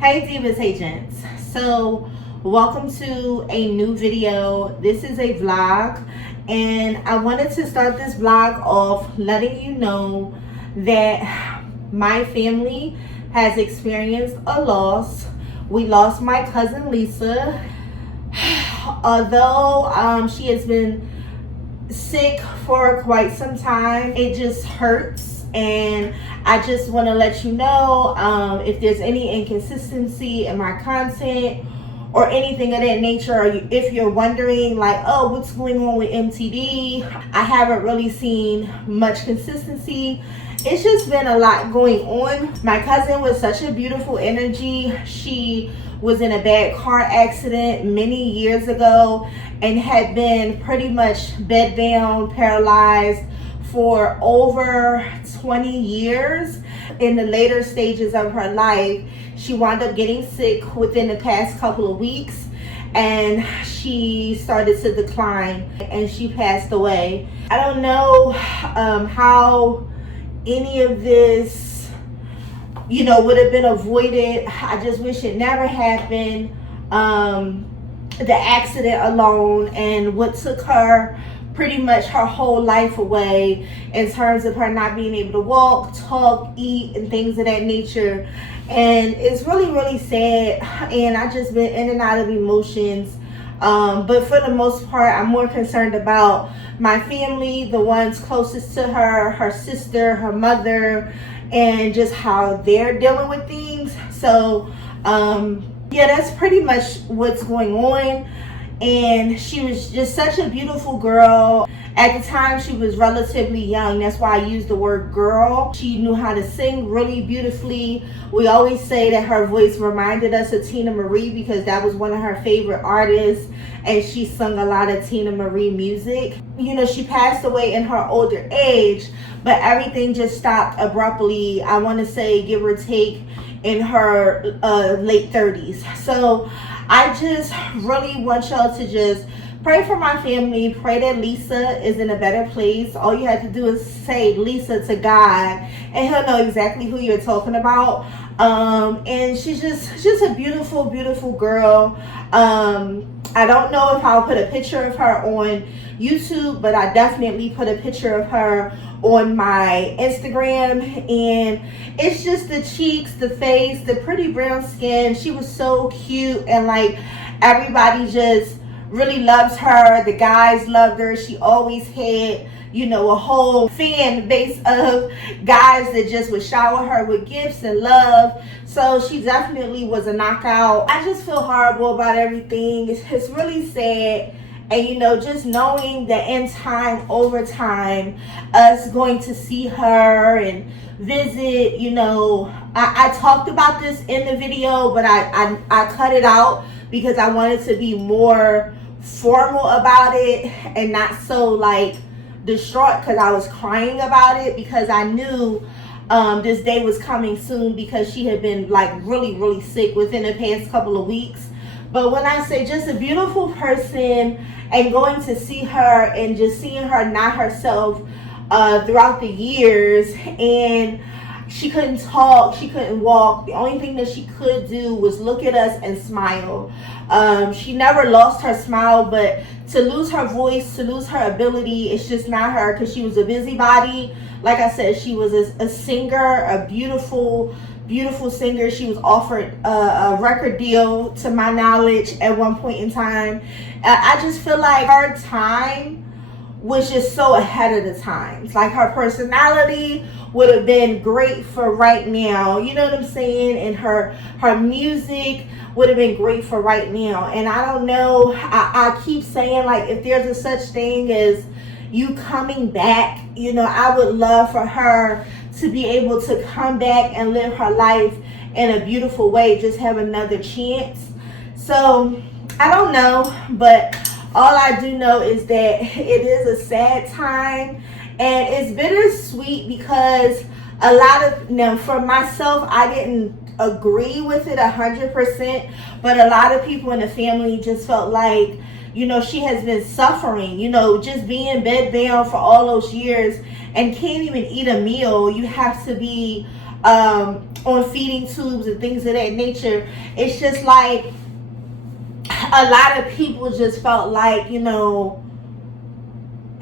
Hey Divas, hey gents. So welcome to a new video. This is a vlog and I wanted to start this vlog off letting you know that my family has experienced a loss. We lost my cousin Lisa. Although she has been sick for quite some time, it just hurts, and I just want to let you know if there's any inconsistency in my content or anything of that nature, or if you're wondering like, oh, what's going on with MTD, I haven't really seen much consistency. It's just been a lot going on. My cousin was such a beautiful energy. She was in a bad car accident many years ago and had been pretty much bedbound, paralyzed for over 20 years. In the later stages of her life, she wound up getting sick within the past couple of weeks and she started to decline and she passed away. I don't know how any of this would have been avoided. I just wish it never happened. The accident alone and what took her pretty much her whole life away in terms of her not being able to walk, talk, eat, and things of that nature. And it's really, really sad. And I just been in and out of emotions. But for the most part, I'm more concerned about my family, the ones closest to her, her sister, her mother, and just how they're dealing with things. So yeah, that's pretty much what's going on. And she was just such a beautiful girl. At the time, she was relatively young. That's why I use the word girl. She knew how to sing really beautifully. We always say that her voice reminded us of Tina Marie because that was one of her favorite artists. And she sung a lot of Tina Marie music. She passed away in her older age, but everything just stopped abruptly. I want to say, give or take, in her late 30s. So I just really want y'all to just pray for my family. Pray that Lisa is in a better place. All you have to do is say Lisa to God and he'll know exactly who you're talking about. And she's just a beautiful, beautiful girl. I don't know if I'll put a picture of her on YouTube, but I definitely put a picture of her on my Instagram. And it's just the cheeks, the face, the pretty brown skin. She was so cute, and like everybody just really loves her. The guys loved her. She always had a whole fan base of guys that just would shower her with gifts and love. So she definitely was a knockout. I just feel horrible about everything. It's really sad. And just knowing that in time, over time, us going to see her and visit, I talked about this in the video, but I cut it out because I wanted to be more formal about it and not so like distraught, because I was crying about it because I knew this day was coming soon because she had been like really, really sick within the past couple of weeks. But when I say just a beautiful person and going to see her and just seeing her not herself throughout the years, and she couldn't talk, she couldn't walk. The only thing that she could do was look at us and smile. She never lost her smile, but to lose her voice, to lose her ability, it's just not her, because she was a busybody. Like I said, she was a singer, a beautiful, beautiful singer. She was offered a record deal, to my knowledge, at one point in time. I just feel like her time was just so ahead of the times. Like her personality would have been great for right now, you know what I'm saying? And her music would have been great for right now. And I don't know, I keep saying like, if there's a such thing as you coming back, I would love for her to be able to come back and live her life in a beautiful way, just have another chance. So I don't know, but all I do know is that it is a sad time, and it's bittersweet because a lot of, for myself, I didn't agree with it 100%, but a lot of people in the family just felt like, she has been suffering, just being bedbound for all those years and can't even eat a meal. You have to be on feeding tubes and things of that nature. It's just like a lot of people just felt like,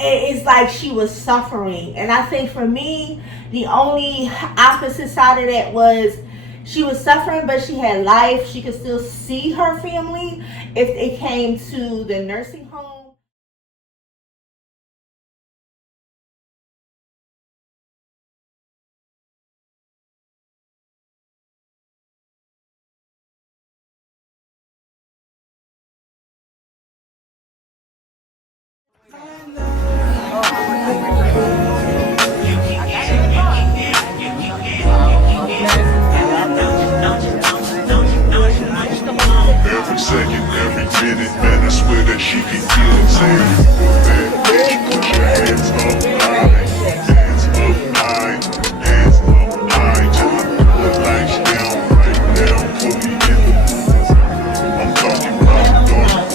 it's like she was suffering. And I think for me, the only opposite side of that was she was suffering, but she had life. She could still see her family if it came to the nursing home. Every second, every minute, man, I swear that she can get it. Say, bad bitch, put your hands up high, hands up high, hands up high. Just put the lights down right now, put me in the mood. I'm talking about dark.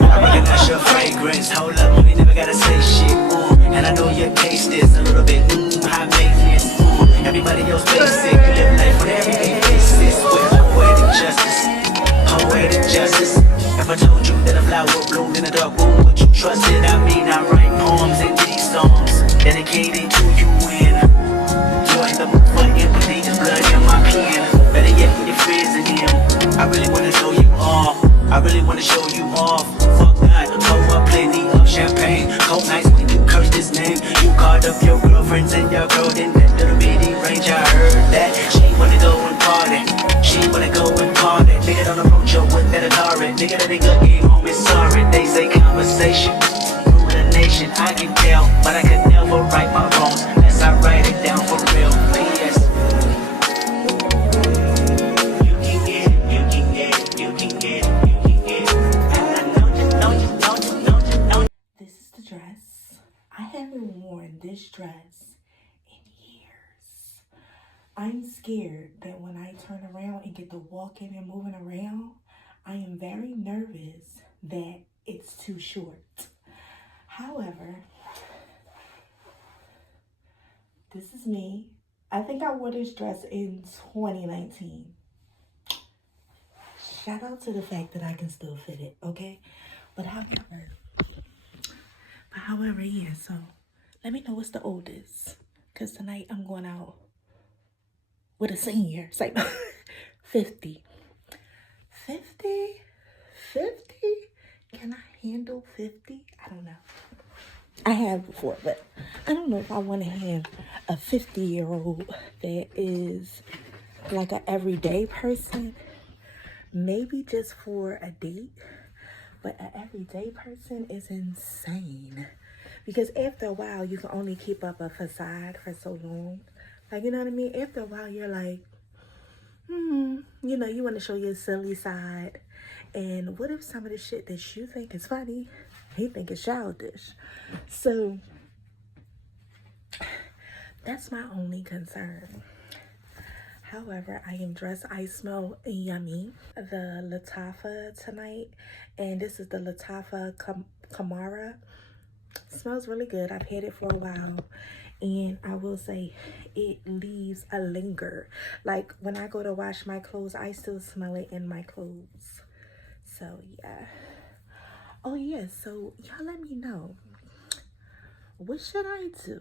I recognize your fragrance. Hold up, we never gotta say shit. Ooh, and I know your taste is a little bit high maintenance. Ooh, everybody else basic. You live life with everyday faces. With poetic justice, poetic justice. If I told you that a flower bloomed in a dark room, would you trust it? I mean, I write poems and these songs dedicated to you. And join the book for empathy, just blood in my pen. Better yet, with your friends in him. I really wanna show you off. I really wanna show you off. Fuck that, pour up plenty of champagne. Cold nights when you curse this name. You called up your girlfriends and your girl in that little bitty range. I heard that she wanna go and party. She wanna go and party. Nigga don't approach her with that Atari. Nigga that nigga game home is sorry. They say conversation rule the nation. I can tell, but I can never right my wrongs unless I write it down for real. P.S. You can get it, you can get it, you can get it, you can get it. And I know you, know you, know you, know you, know you. This is the dress. I haven't worn this dress in years. I'm scared that when I turn around and get to walking and moving around, I am very nervous that it's too short. However, this is me. I think I wore this dress in 2019. Shout out to the fact that I can still fit it, okay? But however, yeah, so let me know what's the oldest. Because tonight I'm going out with a senior. It's like 50. 50? 50? Can I handle 50? I don't know. I have before, but I don't know if I want to have a 50-year-old that is like an everyday person. Maybe just for a date. But an everyday person is insane. Because after a while, you can only keep up a facade for so long. Like, you know what I mean? After a while, you're like, you want to show your silly side. And what if some of the shit that you think is funny, he think is childish? So, that's my only concern. However, I am dressed. I smell yummy. The Latafa tonight. And this is the Latafa Kamara. Smells really good. I've had it for a while. And I will say it leaves a linger. Like when I go to wash my clothes, I still smell it in my clothes. So yeah. Oh yeah, so y'all let me know. What should I do?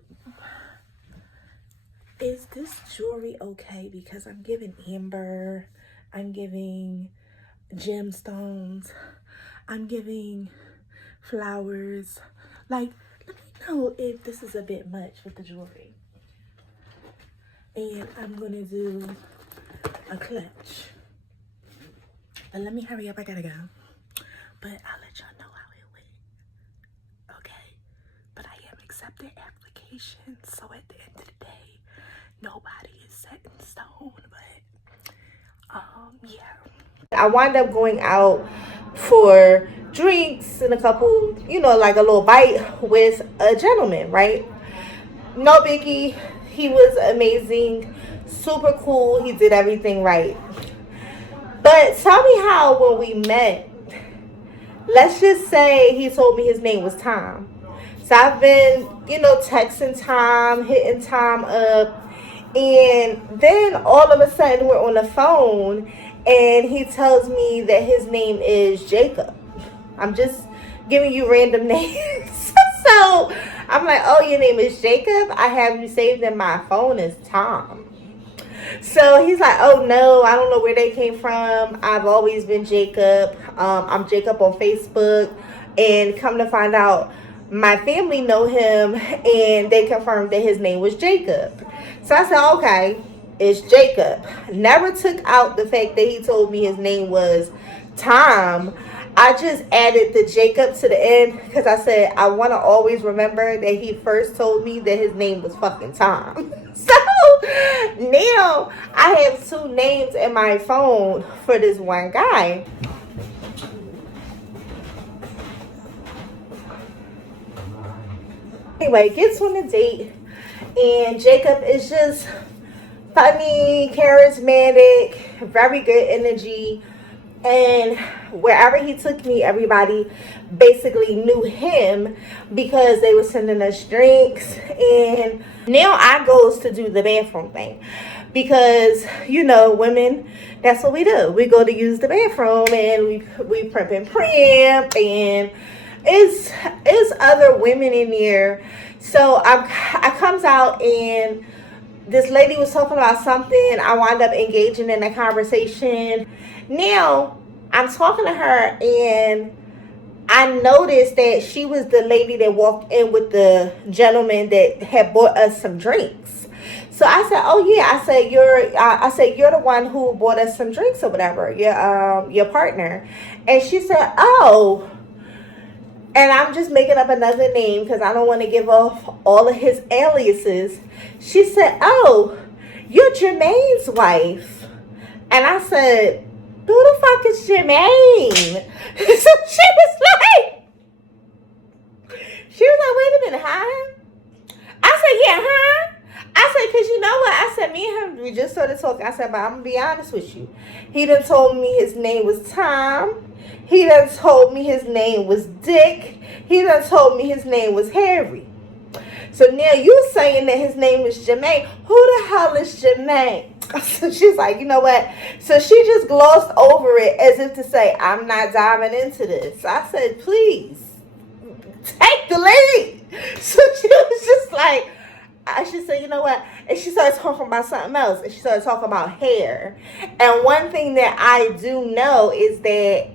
Is this jewelry okay? Because I'm giving amber, I'm giving gemstones, I'm giving flowers. Like, let me know if this is a bit much with the jewelry. And I'm gonna do a clutch. But let me hurry up, I gotta go. But I'll let y'all know how it went. Okay? But I am accepting applications, so at the end of the day, nobody is set in stone, but yeah. I wind up going out for drinks and a couple, like a little bite with a gentleman, right? No biggie. He was amazing, super cool. He did everything right. But tell me how when we met, let's just say he told me his name was Tom. So I've been texting Tom, hitting Tom up. And then all of a sudden we're on the phone and he tells me that his name is Jacob. I'm just giving you random names. So I'm like, oh, your name is Jacob? I have you saved in my phone as Tom. So he's like, oh no, I don't know where they came from. I've always been Jacob. I'm Jacob on Facebook. And come to find out, my family know him and they confirmed that his name was Jacob. So I said, okay, it's Jacob. Never took out the fact that he told me his name was Tom. I just added the Jacob to the end because I said I want to always remember that he first told me that his name was fucking Tom. So now I have 2 names in my phone for this one guy. Anyway, gets on a date and Jacob is just funny, charismatic, very good energy. And wherever he took me, everybody basically knew him because they were sending us drinks. And now I goes to do the bathroom thing because, women, that's what we do. We go to use the bathroom and we primp and primp, and it's other women in there. So I comes out and this lady was talking about something. I wound up engaging in a conversation. Now, I'm talking to her and I noticed that she was the lady that walked in with the gentleman that had bought us some drinks. So I said, oh yeah, I said you're the one who bought us some drinks or whatever, your partner. And she said, oh, and I'm just making up another name because I don't want to give off all of his aliases. She said, oh, you're Jermaine's wife. And I said, who the fuck is Jermaine? So she was like, wait a minute, huh? I said, yeah, huh? I said, because you know what? I said, me and him, we just started talking. I said, but I'm going to be honest with you. He done told me his name was Tom. He done told me his name was Dick. He done told me his name was Harry. So now you saying that his name is Jermaine. Who the hell is Jermaine? So she's like, you know what? So she just glossed over it as if to say, I'm not diving into this. I said, please, take the lead. So she was just like, she said, you know what? And she started talking about something else. And she started talking about hair. And one thing that I do know is that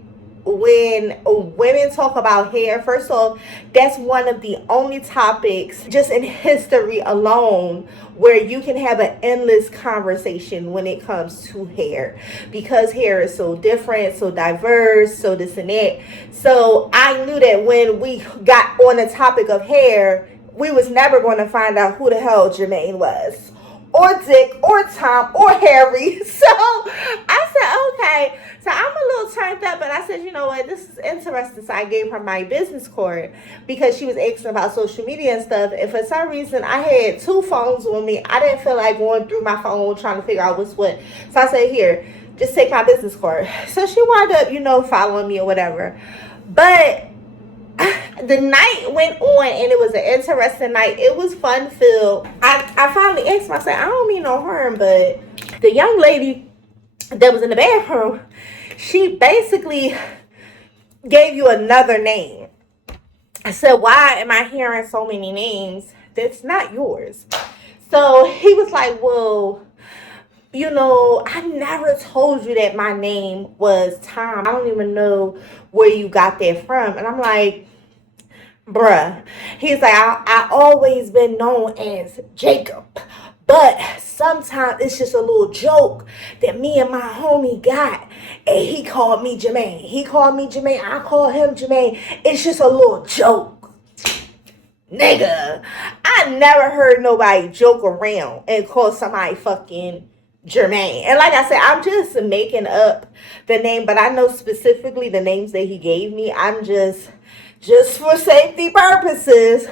when women talk about hair, first off, that's one of the only topics just in history alone where you can have an endless conversation when it comes to hair, because hair is so different, so diverse, so this and that. So I knew that when we got on the topic of hair, we was never going to find out who the hell Jermaine was, or Dick, or Tom, or Harry. So I said, okay. So I'm a little turned up, but I said, you know what, this is interesting. So I gave her my business card because she was asking about social media and stuff. And for some reason, I had 2 phones on me. I didn't feel like going through my phone trying to figure out what's what. So I said, here, just take my business card. So she wound up, following me or whatever. But the night went on and it was an interesting night. It was fun filled. I finally asked myself, I don't mean no harm, but the young lady that was in the bathroom, she basically gave you another name. I said, why am I hearing so many names that's not yours? So he was like, well, I never told you that my name was Tom. I don't even know where you got that from. And I'm like, bruh. He's like, I always been known as Jacob. But sometimes it's just a little joke that me and my homie got. And he called me Jermaine. He called me Jermaine. I call him Jermaine. It's just a little joke. Nigga, I never heard nobody joke around and call somebody fucking Jermaine. And like I said, I'm just making up the name. But I know specifically the names that he gave me. I'm just for safety purposes,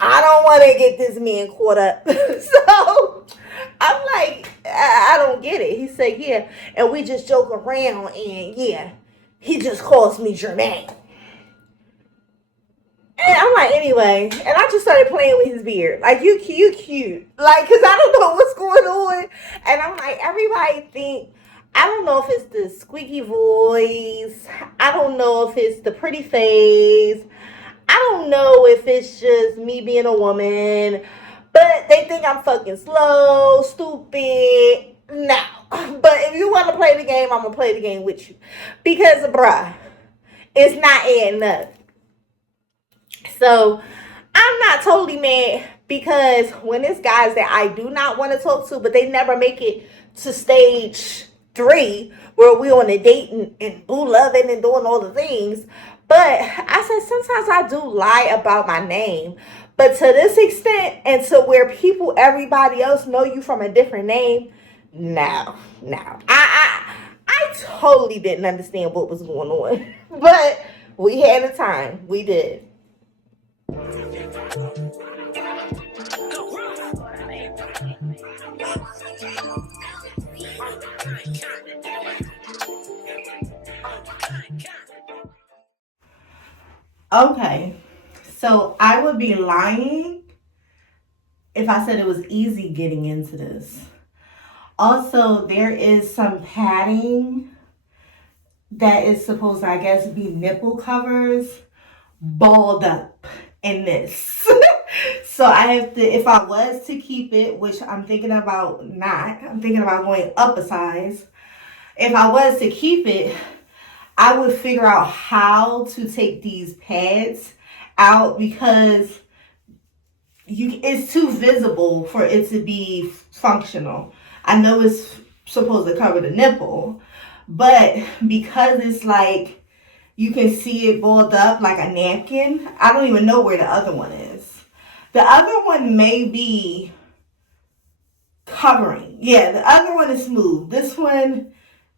I don't want to get this man caught up. So I'm like, I don't get it. He said, yeah. And we just joke around. And yeah, he just calls me Jermaine. And I'm like, anyway, and I just started playing with his beard. Like, you cute. Like, cause I don't know what's going on. And I'm like, everybody think, I don't know if it's the squeaky voice. I don't know if it's the pretty face. I don't know if it's just me being a woman. But they think I'm fucking slow, stupid. No. But if you want to play the game, I'm going to play the game with you. Because, bruh, it's not adding up. So, I'm not totally mad because when it's guys that I do not want to talk to, but they never make it to stage 3 where we on a date and boo loving and doing all the things. But I said sometimes I do lie about my name. But to this extent and to where everybody else know you from a different name, no. I totally didn't understand what was going on. But we had a time. We did. Okay, so I would be lying if I said it was easy getting into this. Also, there is some padding that is supposed to, I guess, be nipple covers balled up in this. So I have to, if I was to keep it, which I'm thinking about not, I'm thinking about going up a size. If I was to keep it, I would figure out how to take these pads out because it's too visible for it to be functional. I know it's supposed to cover the nipple, but because it's like you can see it balled up like a napkin, I don't even know where the other one is. The other one may be covering. Yeah, the other one is smooth. This one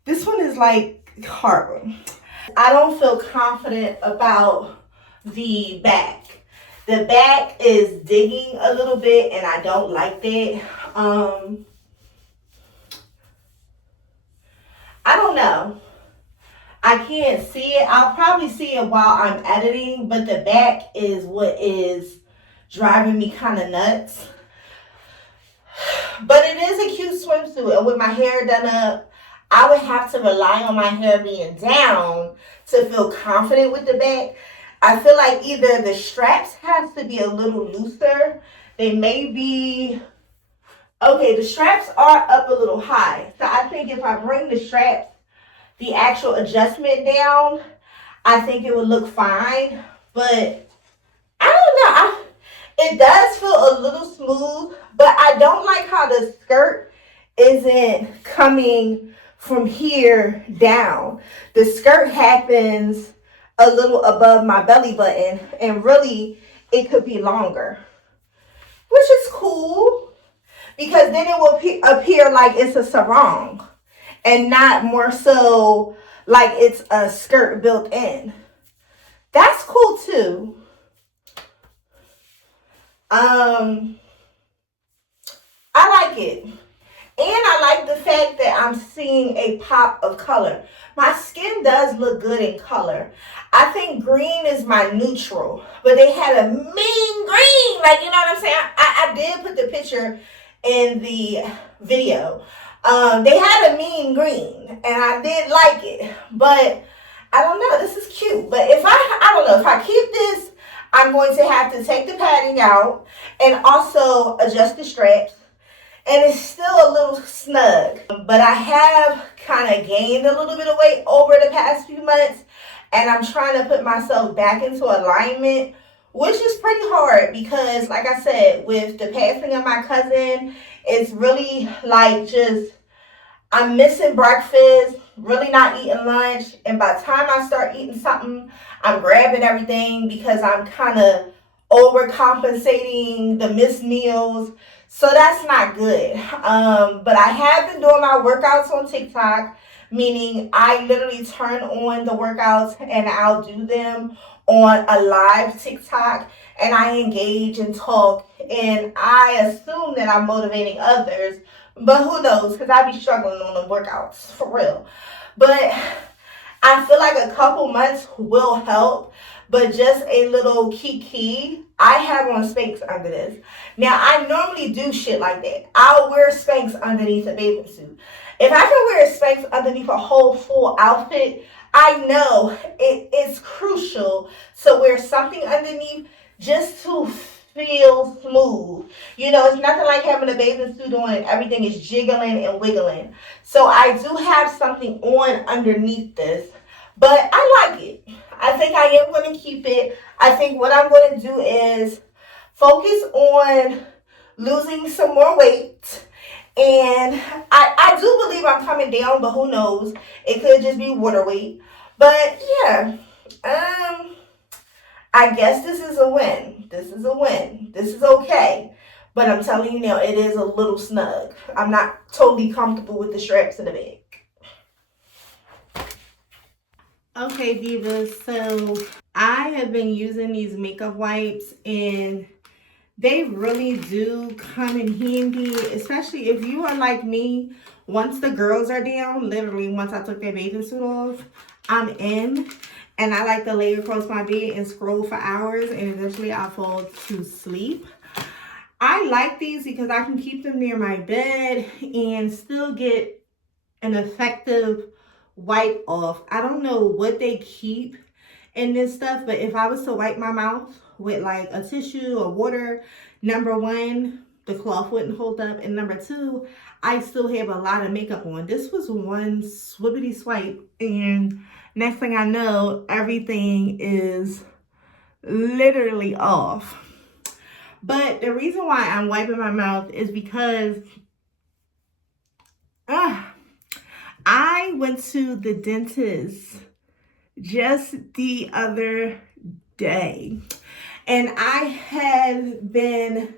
is like hard. I don't feel confident about the back. The back is digging a little bit and I don't like that. I don't know. I can't see it. I'll probably see it while I'm editing, but the back is what is driving me kind of nuts. But it is a cute swimsuit, and with my hair done up, I would have to rely on my hair being down to feel confident with the back. I feel like either the straps has to be a little looser. They may be, okay, the straps are up a little high. So I think if I bring the straps, the actual adjustment down, I think it would look fine. But I don't know. It does feel a little smooth, but I don't like how the skirt isn't coming from here down. The skirt happens a little above my belly button, and really it could be longer, which is cool because then it will appear like it's a sarong and not more so like it's a skirt built in. That's cool too. I like it. And I like the fact that I'm seeing a pop of color. My skin does look good in color. I think green is my neutral. But they had a mean green. Like, you know what I'm saying? I did put the picture in the video. They had a mean green. And I did like it. But I don't know. This is cute. But if I don't know. If I keep this, I'm going to have to take the padding out. And also adjust the straps. And it's still a little snug. But I have kind of gained a little bit of weight over the past few months. And I'm trying to put myself back into alignment, which is pretty hard because, like I said, with the passing of my cousin, it's really like just, I'm missing breakfast, really not eating lunch. And by the time I start eating something, I'm grabbing everything because I'm kind of overcompensating the missed meals. So that's not good. But I have been doing my workouts on TikTok, meaning I literally turn on the workouts and I'll do them on a live TikTok and I engage and talk and I assume that I'm motivating others, but who knows, because I be struggling on the workouts, for real. But I feel like a couple months will help. but just a little kiki. I have on Spanx under this. Now, I normally do shit like that. I'll wear Spanx underneath a bathing suit. If I can wear Spanx underneath a whole full outfit, I know it is crucial to wear something underneath just to feel smooth. You know, it's nothing like having a bathing suit on and everything is jiggling and wiggling. So I do have something on underneath this, but I like it. I think I am going to keep it. I think what I'm going to do is focus on losing some more weight. And I do believe I'm coming down, but who knows? It could just be water weight. But yeah, I guess this is a win. This is a win. This is okay. But I'm telling you now, it is a little snug. I'm not totally comfortable with the straps in the bag. Okay, divas, so I have been using these makeup wipes and they really do come in handy, especially if you are like me. Once the girls are down, literally once I took their bathing suit off, I'm in. And I like to lay across my bed and scroll for hours and eventually I'll fall to sleep. I like these because I can keep them near my bed and still get an effective wipe off. I don't know what they keep in this stuff, but if I was to wipe my mouth with like a tissue or water, number one, the cloth wouldn't hold up, and number two, I still have a lot of makeup on. This was one swibbity swipe, and next thing I know, everything is literally off. But the reason why I'm wiping my mouth is because I went to the dentist just the other day, and I have been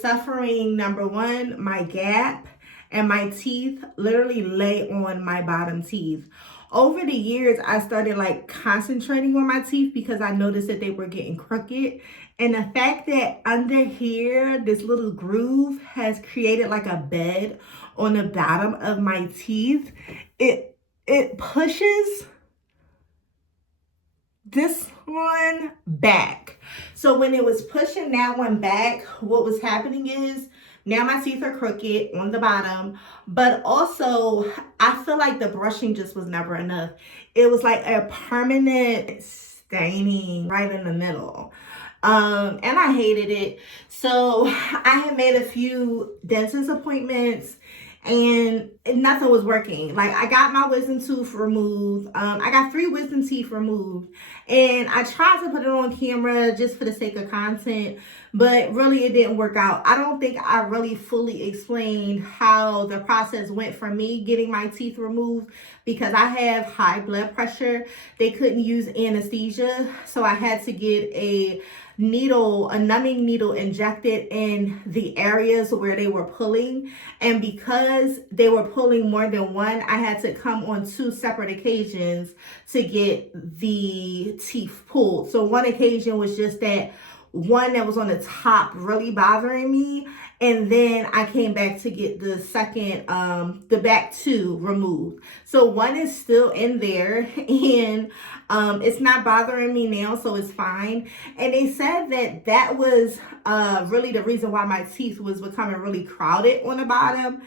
suffering, number one, my gap, and my teeth literally lay on my bottom teeth. Over the years, I started like concentrating on my teeth because I noticed that they were getting crooked. And the fact that under here, this little groove has created like a bed on the bottom of my teeth, it pushes this one back. So when it was pushing that one back, what was happening is now my teeth are crooked on the bottom, but also I feel like the brushing just was never enough. It was like a permanent staining right in the middle. And I hated it. So I had made a few dentist appointments and nothing was working. Like, I got my wisdom tooth removed. I got 3 wisdom teeth removed, and I tried to put it on camera just for the sake of content, but really it didn't work out. I don't think I really fully explained how the process went for me getting my teeth removed because I have high blood pressure. They couldn't use anesthesia, so I had to get a numbing needle injected in the areas where they were pulling. And because they were pulling more than one, I had to come on 2 separate occasions to get the teeth pulled. So one occasion was just that one that was on the top really bothering me, and then I came back to get the second, the back 2 removed. So one is still in there, and it's not bothering me now, so it's fine. And they said that that was really the reason why my teeth was becoming really crowded on the bottom.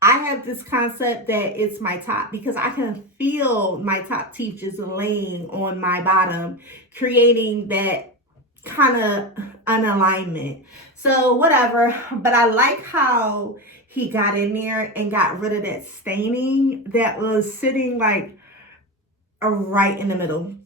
I have this concept that it's my top, because I can feel my top teeth just laying on my bottom, creating that kind of unalignment. So whatever, but I like how he got in there and got rid of that staining that was sitting like right in the middle.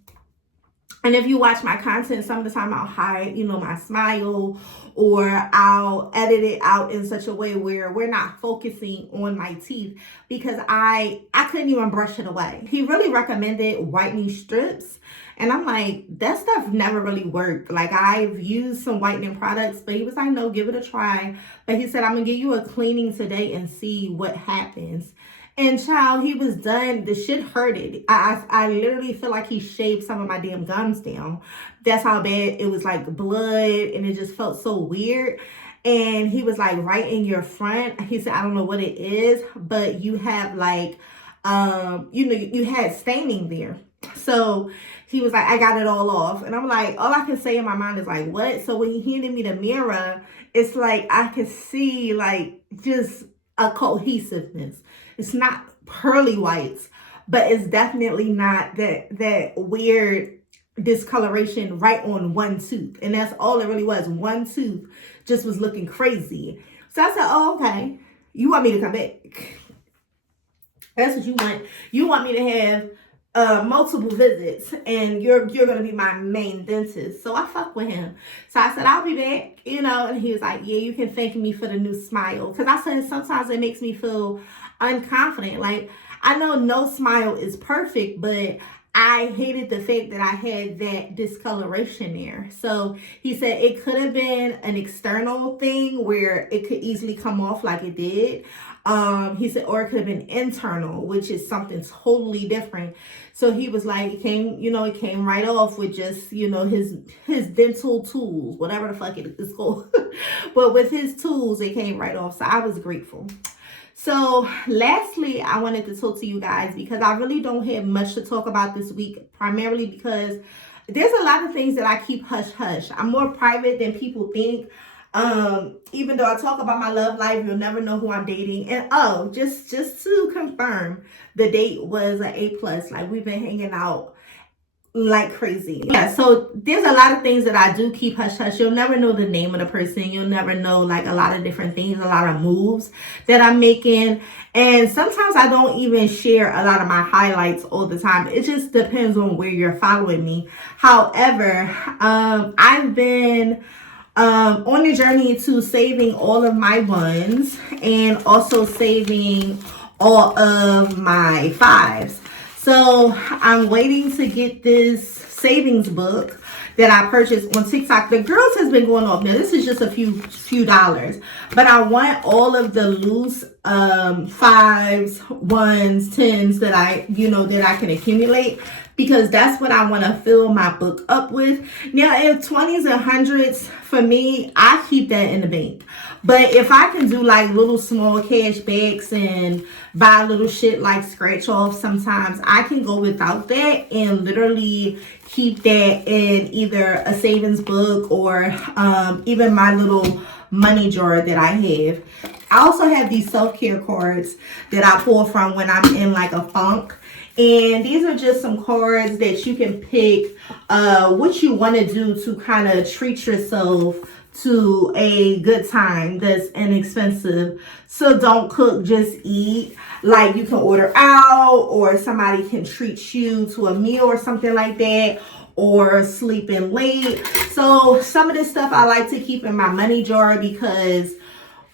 And if you watch my content, some of the time I'll hide, my smile, or I'll edit it out in such a way where we're not focusing on my teeth, because I couldn't even brush it away. He really recommended whitening strips, and I'm like, that stuff never really worked. Like, I've used some whitening products, but he was like, no, give it a try. But he said, I'm gonna give you a cleaning today and see what happens. And child, he was done. The shit hurted. I literally feel like he shaved some of my damn gums down. That's how bad it was, like blood, and it just felt so weird. And he was like, right in your front. He said, I don't know what it is, but you have like, you had staining there. So he was like, I got it all off. And I'm like, all I can say in my mind is like, what? So when he handed me the mirror, it's like I could see like just a cohesiveness. It's not pearly whites, but it's definitely not that weird discoloration right on one tooth. And that's all it really was. One tooth just was looking crazy. So I said, oh, okay. You want me to come back? That's what you want. You want me to have multiple visits, and you're gonna be my main dentist. So I fuck with him. So I said, I'll be back, you know, and he was like, yeah, you can thank me for the new smile. Because I said sometimes it makes me feel unconfident. Like, I know no smile is perfect, but I hated the fact that I had that discoloration there. So he said it could have been an external thing where it could easily come off like it did. He said, or it could have been internal, which is something totally different. So he was like, it came right off with just, his dental tools, whatever the fuck it is called. But with his tools, it came right off. So I was grateful. So lastly, I wanted to talk to you guys because I really don't have much to talk about this week, primarily because there's a lot of things that I keep hush hush. I'm more private than people think. Even though I talk about my love life, you'll never know who I'm dating. And just to confirm, the date was an A+. Like, we've been hanging out like crazy. Yeah, so there's a lot of things that I do keep hush hush. You'll never know the name of the person. You'll never know like a lot of different things, a lot of moves that I'm making. And sometimes I don't even share a lot of my highlights all the time. It just depends on where you're following me. However, I've been on the journey to saving all of my ones and also saving all of my fives. So I'm waiting to get this savings book that I purchased on TikTok. The girls has been going off. Now this is just a few dollars, but I want all of the loose fives, ones, tens that I can accumulate, because that's what I want to fill my book up with. Now, if 20s and 100s, for me, I keep that in the bank. But if I can do like little small cash bags and buy little shit like scratch off, sometimes I can go without that and literally keep that in either a savings book or even my little money jar that I have. I also have these self-care cards that I pull from when I'm in like a funk. And these are just some cards that you can pick what you want to do to kind of treat yourself to a good time that's inexpensive. So don't cook, just eat. Like, you can order out, or somebody can treat you to a meal or something like that, or sleeping late. So some of this stuff I like to keep in my money jar, because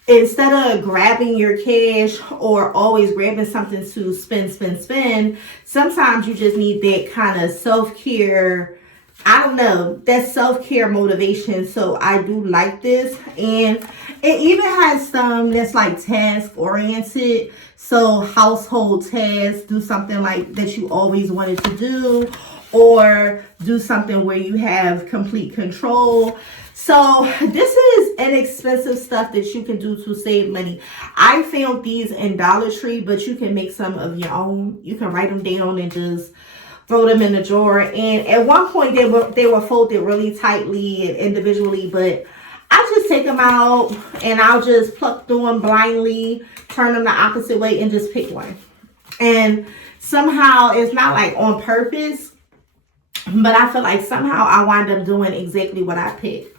instead of grabbing your cash or always grabbing something to spend, sometimes you just need that kind of self-care, I don't know, that self-care motivation. So I do like this. And it even has some that's like task oriented. So household tasks, do something like that you always wanted to do, or do something where you have complete control. So this is inexpensive stuff that you can do to save money. I found these in Dollar Tree, but you can make some of your own. You can write them down and just throw them in the drawer. And at one point they were folded really tightly and individually, but I just take them out and I'll just pluck through them blindly, turn them the opposite way, and just pick one. And somehow, it's not like on purpose, but I feel like somehow I wind up doing exactly what I picked.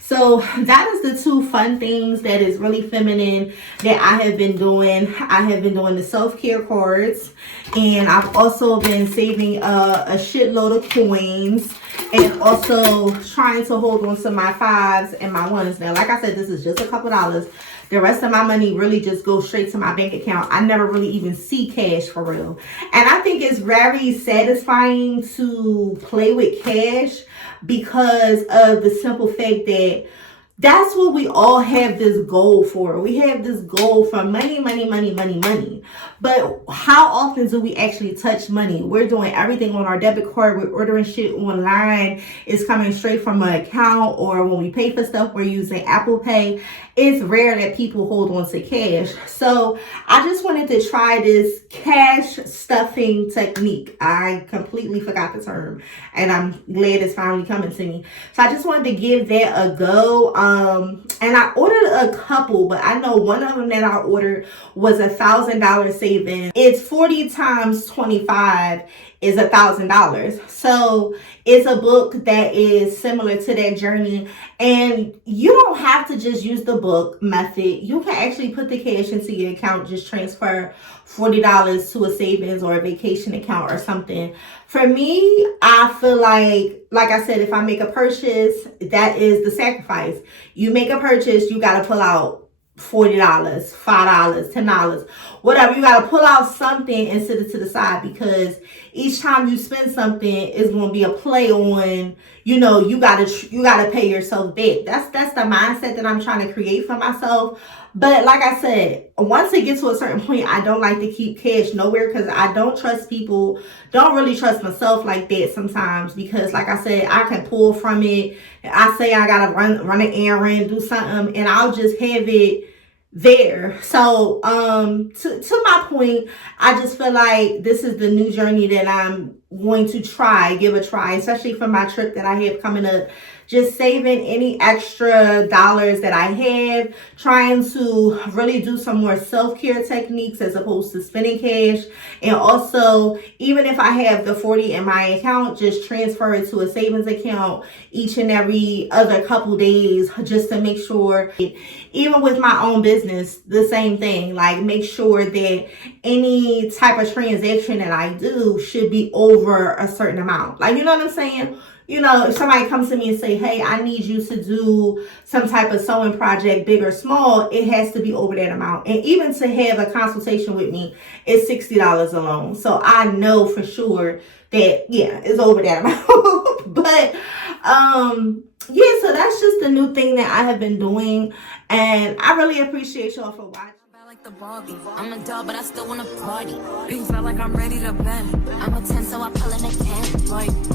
So that is the two fun things that is really feminine that I have been doing. I have been doing the self-care cards, and I've also been saving a shitload of coins, and also trying to hold on to my fives and my ones. Now, like I said, this is just a couple dollars. The rest of my money really just goes straight to my bank account. I never really even see cash for real. And I think it's very satisfying to play with cash, because of the simple fact that That's what we all have this goal for. We have this goal for money, money, money, money, money. But how often do we actually touch money? We're doing everything on our debit card. We're ordering shit online. It's coming straight from an account, or when we pay for stuff, we're using Apple Pay. It's rare that people hold on to cash. So I just wanted to try this cash stuffing technique. I completely forgot the term, and I'm glad it's finally coming to me. So I just wanted to give that a go. And I ordered a couple, but I know one of them that I ordered was $1,000 saving. It's 40 times 25 is $1,000. So it's a book that is similar to that journey. And you don't have to just use the book method. You can actually put the cash into your account, just transfer $40 to a savings or a vacation account or something. For me, I feel like I said, if I make a purchase, that is the sacrifice. You make a purchase, you got to pull out $40, $5, $10, whatever. You got to pull out something and sit it to the side, because each time you spend something is going to be a play on, you got to pay yourself back. That's the mindset that I'm trying to create for myself. But like I said, once it gets to a certain point, I don't like to keep cash nowhere, because I don't trust people. Don't really trust myself like that sometimes, because like I said, I can pull from it. I say I gotta run an errand, do something, and I'll just have it there. So to my point, I just feel like this is the new journey that I'm going to give a try, especially for my trip that I have coming up. Just saving any extra dollars that I have, trying to really do some more self-care techniques as opposed to spending cash. And also, even if I have the 40 in my account, just transfer it to a savings account each and every other couple days, just to make sure. Even with my own business, the same thing. Like, make sure that any type of transaction that I do should be over a certain amount. Like, you know what I'm saying? If somebody comes to me and say, hey, I need you to do some type of sewing project, big or small, it has to be over that amount. And even to have a consultation with me is $60 alone. So I know for sure that, yeah, it's over that amount. But, yeah, so that's just the new thing that I have been doing. And I really appreciate y'all for watching. Like the Barbie, I'm a doll, but I still wanna party. You feel like I'm ready to bend. I'm a 10, so I pull in a can. Like